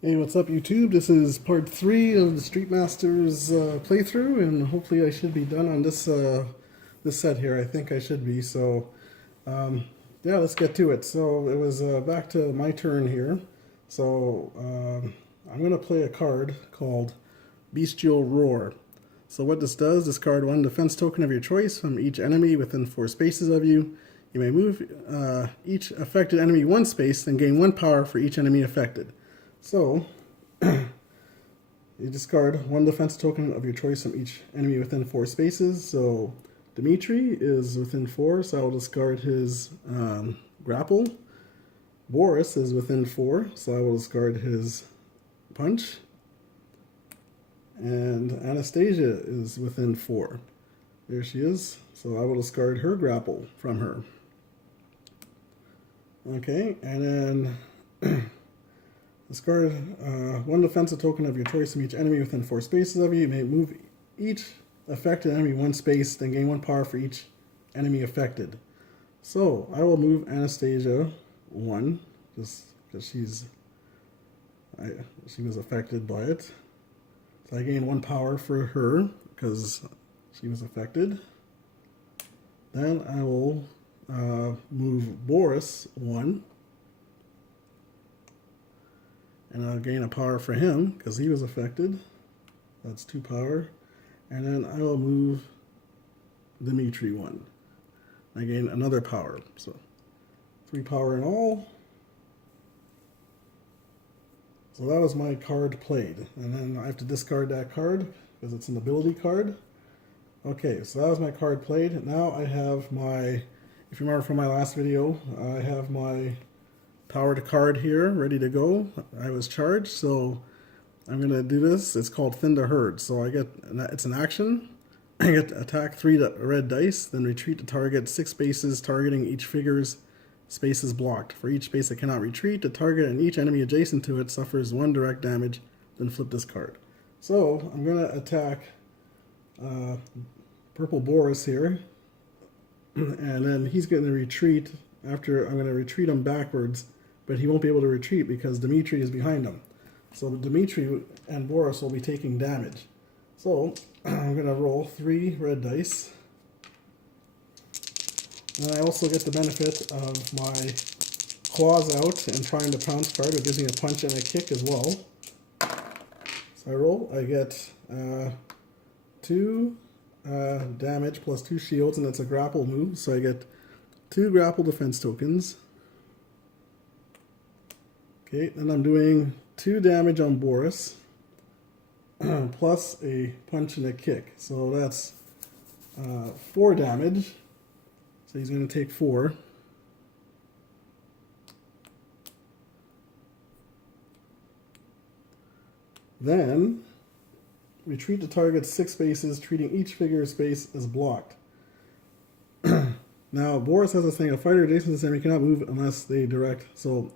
Hey, what's up, YouTube? This is part 3 of the Street Masters playthrough, and hopefully I should be done on this set here. I think I should be. So, yeah, let's get to it. So it was back to my turn here. So I'm gonna play a card called Bestial Roar. So what this does, discard one defense token of your choice from each enemy within 4 spaces of you. You may move each affected enemy 1 space, then gain 1 power for each enemy affected. So, you discard 1 defense token of your choice from each enemy within 4 spaces. So, Dimitri is within 4, so I will discard his grapple. Boris is within 4, so I will discard his punch. And Anastasia is within 4. There she is. So I will discard her grapple from her. Okay, and then discard 1 defensive token of your choice from each enemy within 4 spaces of you. You may move each affected enemy 1 space, then gain 1 power for each enemy affected. So I will move Anastasia 1, just because she was affected by it. So I gain 1 power for her because she was affected. Then I will move Boris 1. And I'll gain a power for him because he was affected. That's 2 power. And then I will move Dimitri 1. I gain another power. So 3 power in all. So that was my card played. And then I have to discard that card because it's an ability card. Okay, so that was my card played. Now I have my, if you remember from my last video, I have my powered card here ready to go. I was charged, so I'm gonna do this. It's called Thin to Herd. So I get, it's an action. I get to attack 3 red dice, then retreat to target 6 spaces, targeting each figure's space is blocked. For each space it cannot retreat, the target and each enemy adjacent to it suffers 1 direct damage, then flip this card. So I'm gonna attack Purple Boris here, and then he's gonna retreat after I'm gonna retreat him backwards, but he won't be able to retreat because Dimitri is behind him. So Dimitri and Boris will be taking damage. So I'm going to roll 3 red dice. And I also get the benefit of my claws out and trying to pounce card. It gives me a punch and a kick as well. So I roll. I get 2 damage plus 2 shields, and it's a grapple move. So I get 2 grapple defense tokens. Okay, then I'm doing 2 damage on Boris, plus a punch and a kick. So that's 4 damage. So he's going to take 4. Then retreat to target 6 spaces, treating each figure's space as blocked. Now Boris has a thing: a fighter adjacent to this enemy cannot move unless they direct. So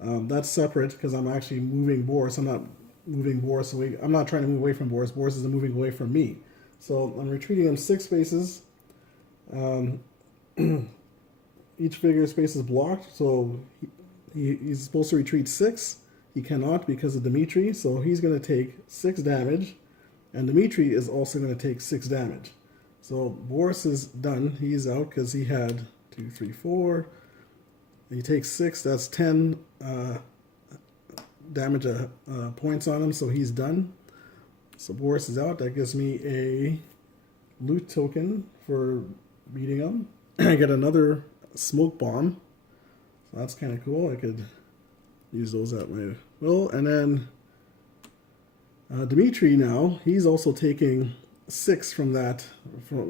that's separate because I'm actually moving Boris. I'm not moving Boris away. I'm not trying to move away from Boris. Boris is moving away from me. So I'm retreating him 6 spaces. Each figure space is blocked, so he's supposed to retreat 6. He cannot because of Dimitri, so he's going to take 6 damage, and Dimitri is also going to take 6 damage. So Boris is done. He's out because he had 2, 3, 4. He takes 6. That's 10 damage points on him, so he's done. So Boris is out. That gives me a loot token for beating him. I get another smoke bomb. So that's kind of cool. I could use those at my will. And then Dimitri now, he's also taking 6 from that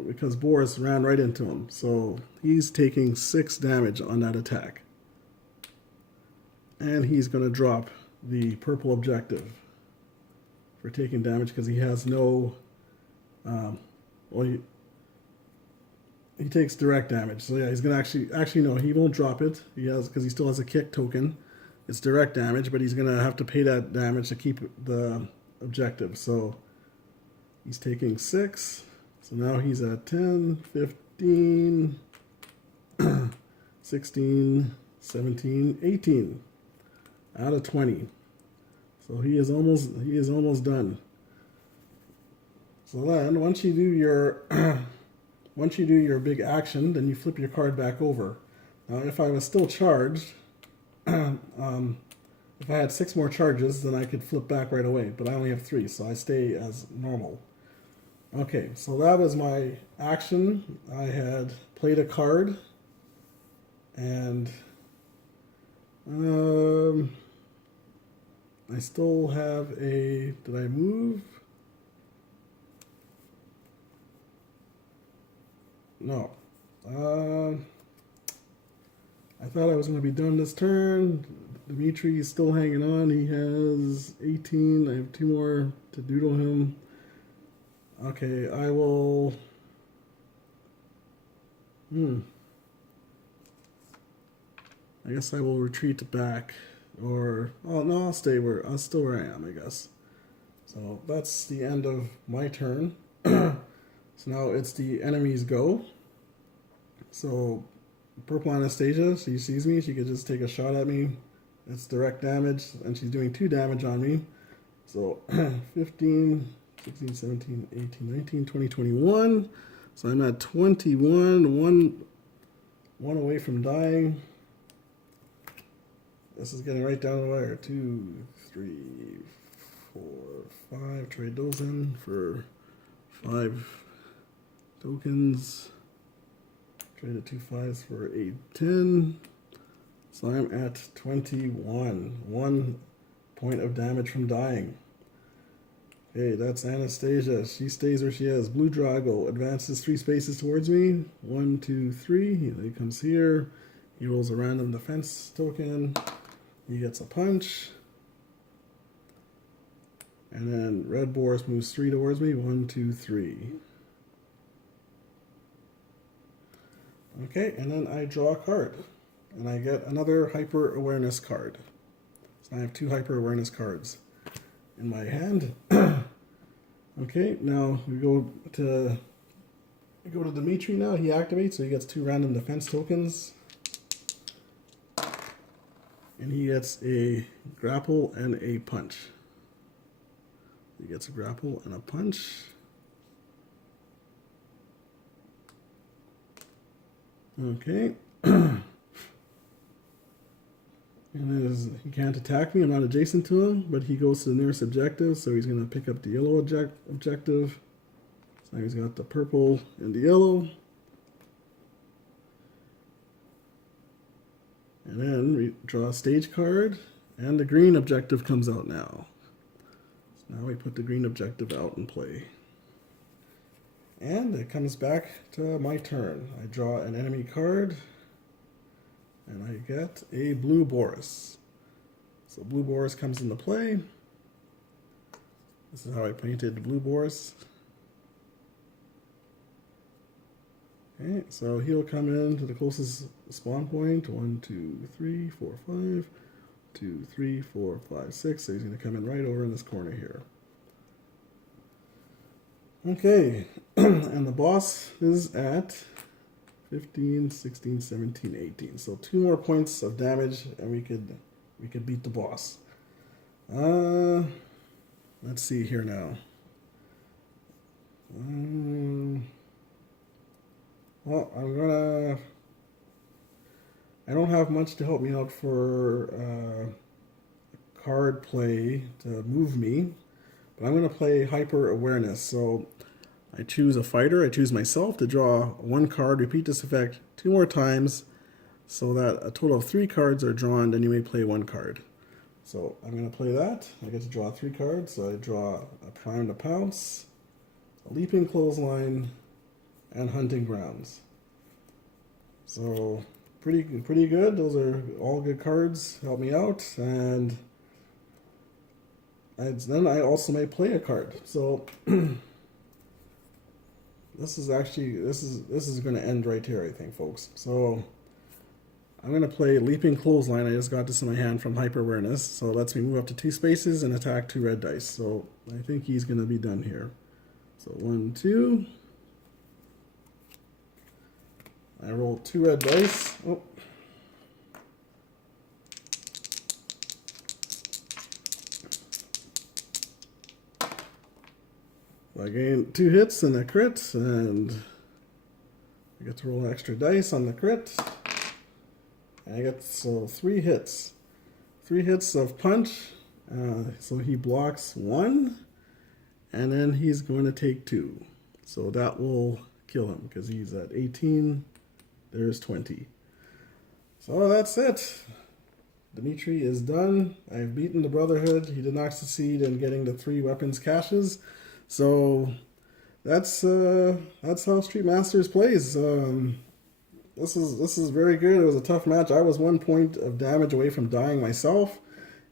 because Boris ran right into him. So he's taking 6 damage on that attack. And he's going to drop the purple objective for taking damage because he has no, he takes direct damage. So yeah, he's going to actually no, he won't drop it. He has, because he still has a kick token. It's direct damage, but he's going to have to pay that damage to keep the objective. So he's taking 6. So now he's at 10, 15, 16, 17, 18 out of 20. So he is almost done. So then once you do your once you do your big action, then you flip your card back over. Now if I was still charged, if I had 6 more charges, then I could flip back right away, but I only have 3, so I stay as normal. Okay, so that was my action. I had played a card, and I still have a, did I move? No. I thought I was going to be done this turn. Dimitri is still hanging on. He has 18. I have 2 more to doodle him. Okay, I will... I guess I will retreat back. Or... Oh, no, I'll still where I am, I guess. So that's the end of my turn. So now it's the enemy's go. So Purple Anastasia, she sees me. She could just take a shot at me. It's direct damage, and she's doing 2 damage on me. So 15, 16, 17, 18, 19, 20, 21. So I'm at 21, one away from dying. This is getting right down the wire. 2, 3, 4, 5. Trade those in for 5 tokens. Trade the 2 5s for 8, 10. So I'm at 21. 1 point of damage from dying. Okay, that's Anastasia. She stays where she is. Blue Drago advances 3 spaces towards me. 1, 2, 3. He comes here. He rolls a random defense token. He gets a punch. And then Red Boris moves 3 towards me. 1, 2, 3. Okay, and then I draw a card. And I get another Hyper Awareness card. So I have 2 Hyper Awareness cards in my hand. Okay, now we go to Dimitri now. He activates, so he gets 2 random defense tokens. And he gets a grapple and a punch. He gets a grapple and a punch. Okay. And he can't attack me. I'm not adjacent to him, but he goes to the nearest objective, so he's going to pick up the yellow objective. So he's got the purple and the yellow. And then we draw a stage card, and the green objective comes out now. So now we put the green objective out in play. And it comes back to my turn. I draw an enemy card. And I get a Blue Boris. So Blue Boris comes into play. This is how I painted the Blue Boris. Okay, so he'll come in to the closest spawn point. 1, 2, 3, 4, 5. 2, 3, 4, 5, 6. So he's going to come in right over in this corner here. Okay, and the boss is at 15, 16, 17, 18. So 2 more points of damage, and we could beat the boss. Let's see here now. Well, I don't have much to help me out for card play to move me, but I'm going to play Hyper Awareness. So I choose a fighter. I choose myself to draw 1 card. Repeat this effect 2 more times so that a total of 3 cards are drawn, then you may play 1 card. So I'm going to play that. I get to draw 3 cards. So I draw a Prime to Pounce, a Leaping Clothesline, and Hunting Grounds. So pretty good. Those are all good cards. Help me out. And then I also may play a card. So this is going to end right here, I think, folks. So I'm going to play Leaping Clothesline. I just got this in my hand from Hyper Awareness. So it lets me move up to 2 spaces and attack 2 red dice. So I think he's going to be done here. So 1, 2. I roll 2 red dice. Oh. . 1, I gain 2 hits and a crit, and I get to roll extra dice on the crit. And I get 3 hits. 3 hits of punch. So he blocks 1, and then he's going to take 2. So that will kill him because he's at 18. There's 20. So that's it. Dimitri is done. I've beaten the Brotherhood. He did not succeed in getting the 3 weapons caches. So that's how Street Masters plays. This is very good. It was a tough match. I was 1 point of damage away from dying myself,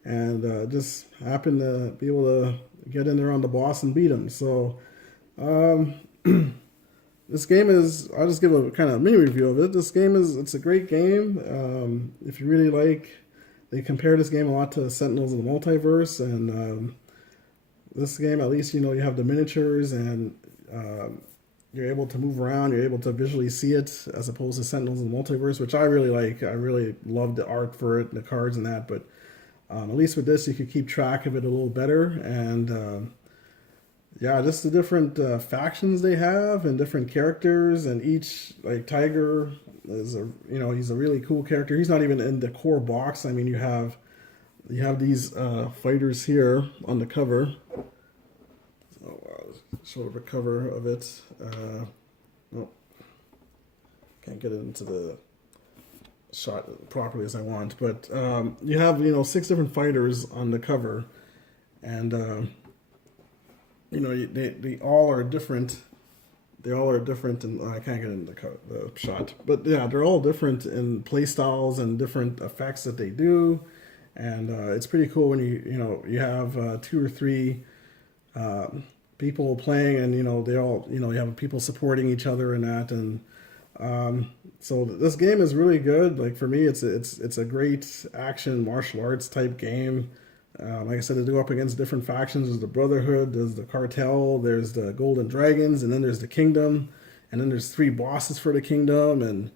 and just happened to be able to get in there on the boss and beat him. So this game is, I'll just give a kind of mini review of it. This game it's a great game. If you really like, they compare this game a lot to Sentinels of the Multiverse, and this game, at least, you have the miniatures, and you're able to move around, you're able to visually see it, as opposed to Sentinels of the Multiverse, which I really like. I really love the art for it, and the cards and that, but at least with this, you could keep track of it a little better, and yeah, just the different factions they have and different characters, and each, like Tiger is he's a really cool character. He's not even in the core box. I mean, you have these fighters here on the cover. So show the cover of it. Oh, can't get it into the shot properly as I want, but you have 6 different fighters on the cover, and they all are different. They all are different, and I can't get into the shot. But yeah, they're all different in play styles and different effects that they do, and it's pretty cool when you have 2 or 3 people playing, and they all you have people supporting each other and that, and so this game is really good. Like, for me, it's a great action martial arts type game. Like I said, they go up against different factions. There's the Brotherhood, there's the Cartel, there's the Golden Dragons, and then there's the Kingdom, and then there's 3 bosses for the Kingdom, and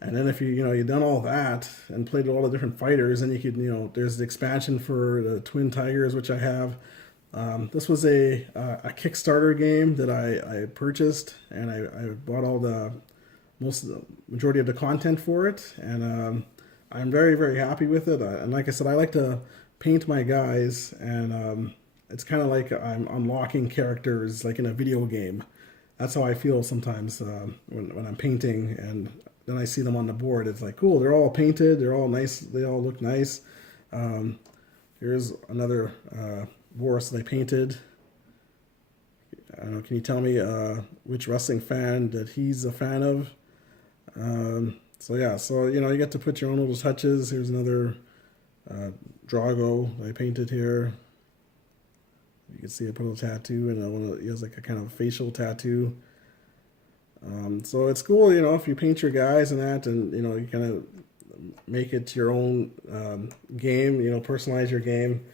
then if you've done all that and played all the different fighters, then you could there's the expansion for the Twin Tigers, which I have. This was a Kickstarter game that I purchased, and I bought all the majority of the content for it, and I'm very, very happy with it. And like I said, I like to paint my guys, and it's kind of like I'm unlocking characters like in a video game. That's how I feel sometimes when I'm painting, and then I see them on the board. It's like, cool, they're all painted, they're all nice, they all look nice. Here's another Boris that I painted. I don't know, can you tell me which wrestling fan that he's a fan of? So yeah, so you get to put your own little touches. Here's another Drago I painted here. You can see I put a little tattoo, and he has like a kind of facial tattoo. So it's cool, if you paint your guys and that, and you kind of make it your own game. Personalize your game.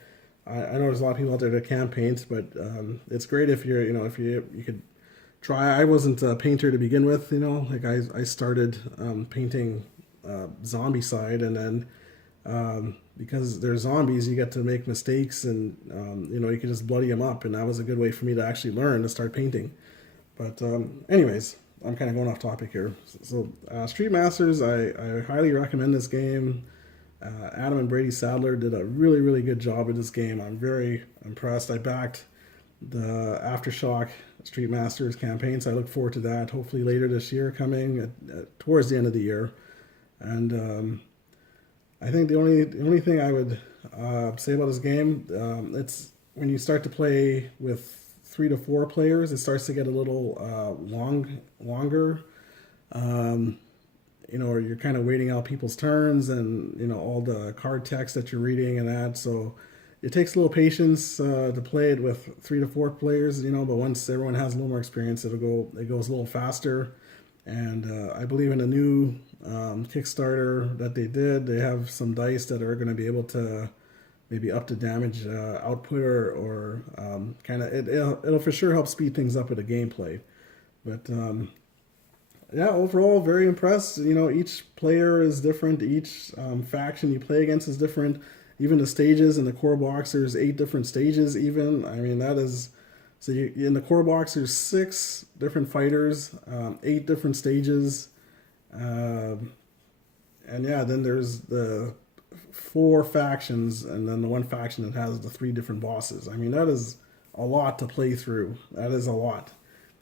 I know there's a lot of people out there that can't paint, but it's great if you're, if you could try. I wasn't a painter to begin with, like I started painting Zombicide, and then because they're zombies, you get to make mistakes, and you can just bloody them up, and that was a good way for me to actually learn to start painting. But anyways, I'm kind of going off topic here. So Street Masters, I highly recommend this game. Adam and Brady Sadler did a really, really good job with this game. I'm very impressed. I backed the Aftershock Street Masters campaign, so I look forward to that. Hopefully later this year, coming towards the end of the year. And I think the only thing I would say about this game, it's when you start to play with 3 to 4 players, it starts to get a little longer. Or you're kind of waiting out people's turns, and all the card text that you're reading and that. So it takes a little patience to play it with 3 to 4 players, but once everyone has a little more experience, it goes a little faster. And I believe in a new Kickstarter that they did, they have some dice that are going to be able to maybe up the damage output, or kind of it'll for sure help speed things up with the gameplay. But yeah, overall, very impressed. Each player is different. Each faction you play against is different. Even the stages in the core box, there's 8 different stages even. I mean, that is So in the core box, there's 6 different fighters, 8 different stages, and yeah, then there's the 4 factions, and then the one faction that has the 3 different bosses. I mean, that is a lot to play through. That is a lot.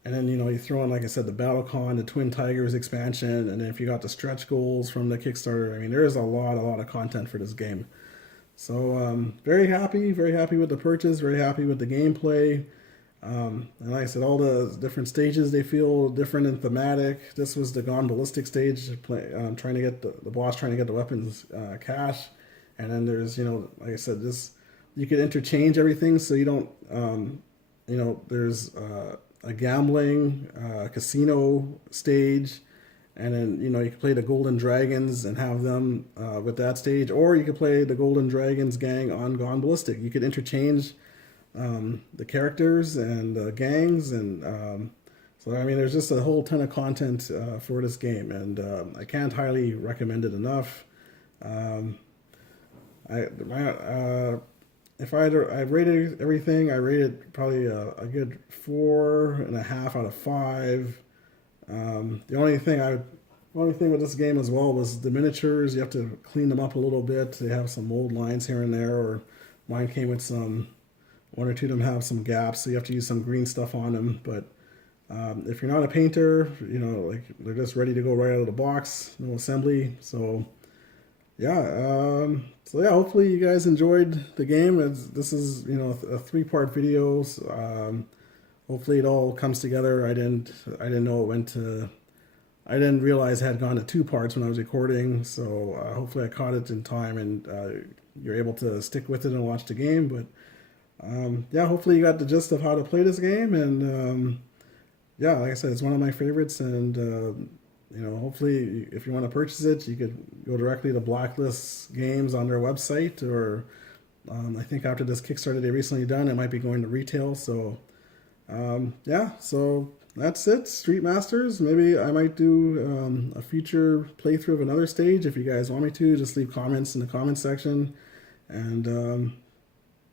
And then, you throw in, like I said, the BattleCon, the Twin Tigers expansion, and then if you got the stretch goals from the Kickstarter, I mean, there is a lot of content for this game. So very happy with the purchase, very happy with the gameplay. And like I said, all the different stages, they feel different and thematic. This was the Gone Ballistic stage, trying to get the boss, trying to get the weapons cache. And then there's, like I said, you could interchange everything, so you don't, there's a gambling casino stage, and then you can play the Golden Dragons and have them with that stage, or you could play the Golden Dragons gang on Gone Ballistic. You could interchange the characters and the gangs, and so I mean, there's just a whole ton of content for this game, and I can't highly recommend it enough. If I rated everything, I rated probably a good 4.5 out of 5. The only thing with this game as well was the miniatures. You have to clean them up a little bit. They have some old lines here and there, or mine came with one or two of them have some gaps, so you have to use some green stuff on them. But if you're not a painter, like they're just ready to go right out of the box, no assembly. So yeah, hopefully you guys enjoyed the game. This is a 3-part video. Hopefully it all comes together. I didn't know it went to. I didn't realize it had gone to 2 parts when I was recording. So hopefully I caught it in time, and you're able to stick with it and watch the game. But yeah, hopefully you got the gist of how to play this game, and yeah, like I said, it's one of my favorites, and hopefully if you want to purchase it, you could go directly to Blacklist Games on their website, or I think after this Kickstarter they recently done, it might be going to retail. So yeah, so that's it, Street Masters. Maybe I might do a future playthrough of another stage. If you guys want me to, just leave comments in the comment section. And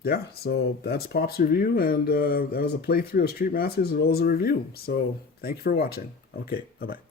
yeah, so that's Pop's review, and that was a playthrough of Street Masters as well as a review. So thank you for watching. Okay, bye-bye.